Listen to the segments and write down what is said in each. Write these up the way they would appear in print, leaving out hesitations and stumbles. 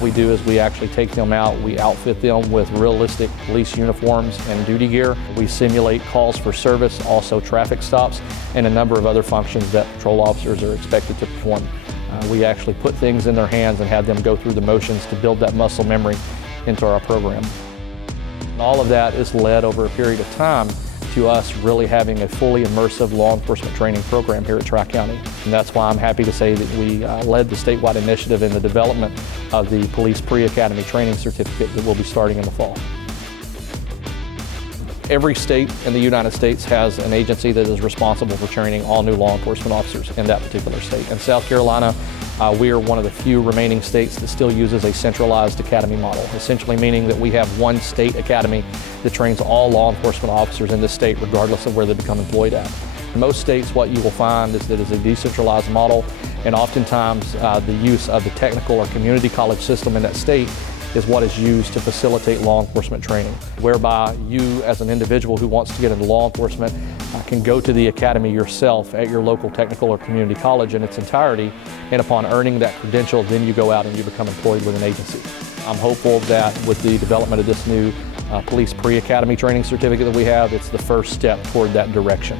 What we do is we actually take them out, we outfit them with realistic police uniforms and duty gear. We simulate calls for service, also traffic stops, and a number of other functions that patrol officers are expected to perform. We actually put things in their hands and have them go through the motions to build that muscle memory into our program. And all of that is led over a period of time to us really having a fully immersive law enforcement training program here at Tri-County. And that's why I'm happy to say that we led the statewide initiative in the development of the Police Pre-Academy Training Certificate that will be starting in the fall. Every state in the United States has an agency that is responsible for training all new law enforcement officers in that particular state. In South Carolina, we are one of the few remaining states that still uses a centralized academy model, essentially meaning that we have one state academy that trains all law enforcement officers in this state regardless of where they become employed at. In most states, what you will find is that it's a decentralized model, and oftentimes the use of the technical or community college system in that state is what is used to facilitate law enforcement training, whereby you as an individual who wants to get into law enforcement can go to the academy yourself at your local technical or community college in its entirety, and upon earning that credential, then you go out and you become employed with an agency. I'm hopeful that with the development of this new Police Pre-Academy Training Certificate that we have, it's the first step toward that direction.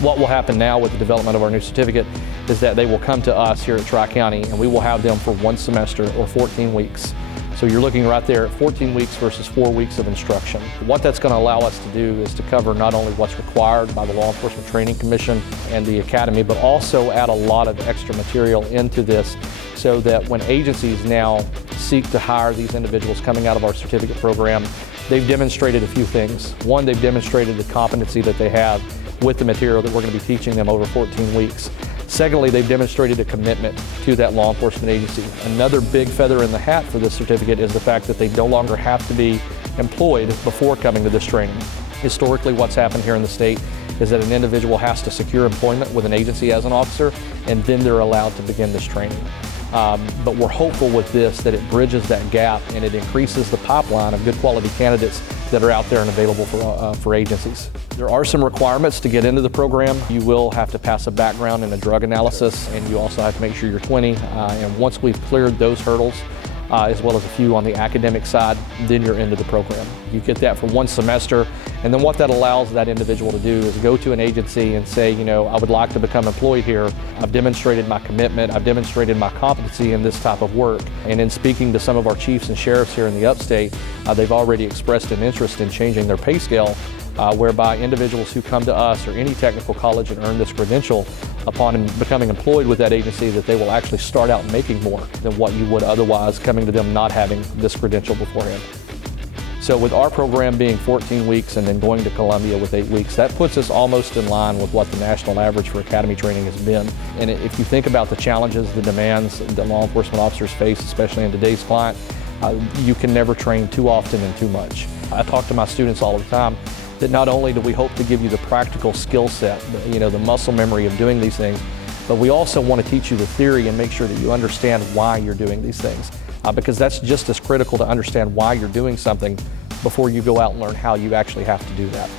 What will happen now with the development of our new certificate is that they will come to us here at Tri-County, and we will have them for one semester or 14 weeks. So you're looking right there at 14 weeks versus 4 weeks of instruction. What that's going to allow us to do is to cover not only what's required by the Law Enforcement Training Commission and the Academy, but also add a lot of extra material into this so that when agencies now seek to hire these individuals coming out of our certificate program, they've demonstrated a few things. One, they've demonstrated the competency that they have with the material that we're going to be teaching them over 14 weeks. Secondly, they've demonstrated a commitment to that law enforcement agency. Another big feather in the hat for this certificate is the fact that they no longer have to be employed before coming to this training. Historically, what's happened here in the state is that an individual has to secure employment with an agency as an officer, and then they're allowed to begin this training. But we're hopeful with this that it bridges that gap and it increases the pipeline of good quality candidates that are out there and available for agencies. There are some requirements to get into the program. You will have to pass a background and a drug analysis, and you also have to make sure you're 20. And once we've cleared those hurdles, as well as a few on the academic side, then you're into the program. You get that for one semester, and then what that allows that individual to do is go to an agency and say, you know, I would like to become employed here. I've demonstrated my commitment, I've demonstrated my competency in this type of work. And in speaking to some of our chiefs and sheriffs here in the upstate, they've already expressed an interest in changing their pay scale, whereby individuals who come to us or any technical college and earn this credential, upon becoming employed with that agency, that they will actually start out making more than what you would otherwise coming to them not having this credential beforehand. So with our program being 14 weeks and then going to Columbia with 8 weeks, that puts us almost in line with what the national average for academy training has been. And if you think about the challenges, the demands that law enforcement officers face, especially in today's climate, you can never train too often and too much. I talk to my students all the time that not only do we hope to give you the practical skill set, the muscle memory of doing these things, but we also want to teach you the theory and make sure that you understand why you're doing these things. Because that's just as critical to understand why you're doing something before you go out and learn how you actually have to do that.